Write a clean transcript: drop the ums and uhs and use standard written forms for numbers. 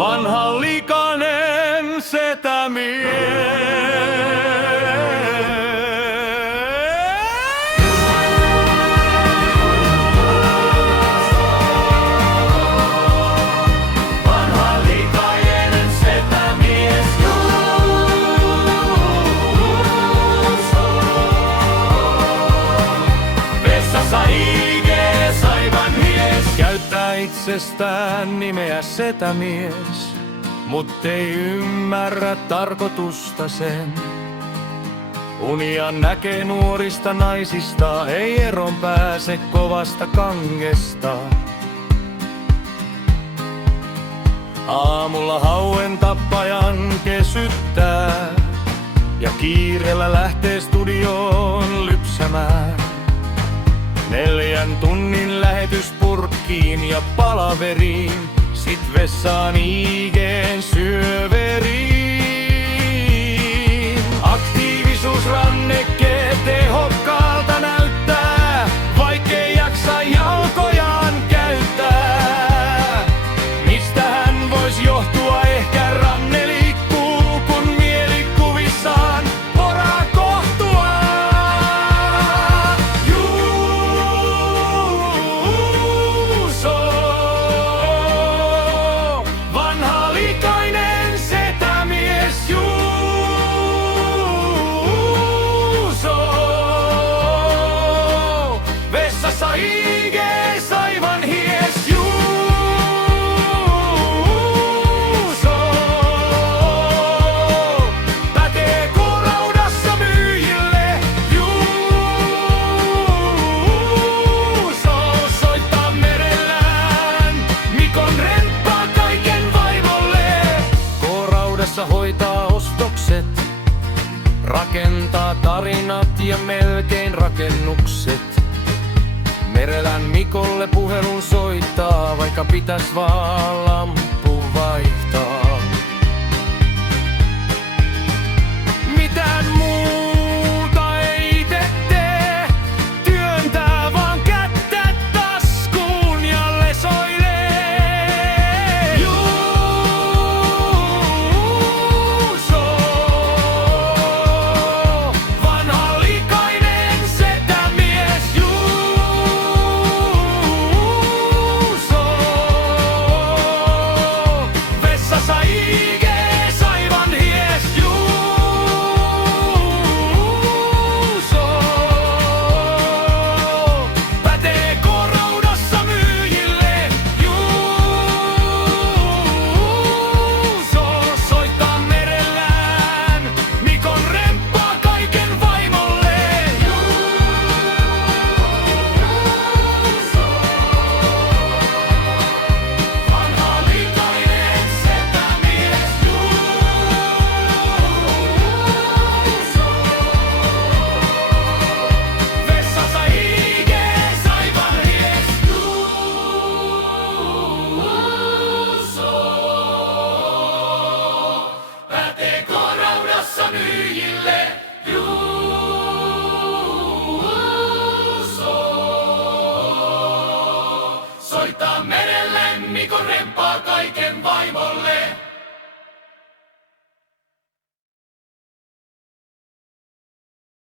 vanha likainen setämies. Käyttää itsestään nimeä setämies, mut ei ymmärrä tarkoitusta sen. Unia näkee nuorista naisista, ei eron pääse kovasta kangesta. Aamulla hauen tappajan kesyttää ja kiireellä lähtee studioon lypsämään. 4 tunnin lähetyspurkkiin ja palaveriin, sit vessaan IG:n syöveriin. Aktiivisuusranneke tehokkaalta näyttää, vaikkei jaksa jalkojaan käyttää. Mistä hän vois johtua? Ehkä ranne liikkuu, kun mielikuvissaan poraa kohtua. Vanha likainen setämies Juuso. Vessassa IG:s aivan hies Juuso. Pätee K-raudassa myyjille Juuso. Soittaa merellään Mikon remppaa kaiken vaimolle. K-raudassa hoitaa ostokset, rakentaa tarinat ja melkein rakennukset. Merelän Mikolle puhelun soittaa, vaikka pitäis vaan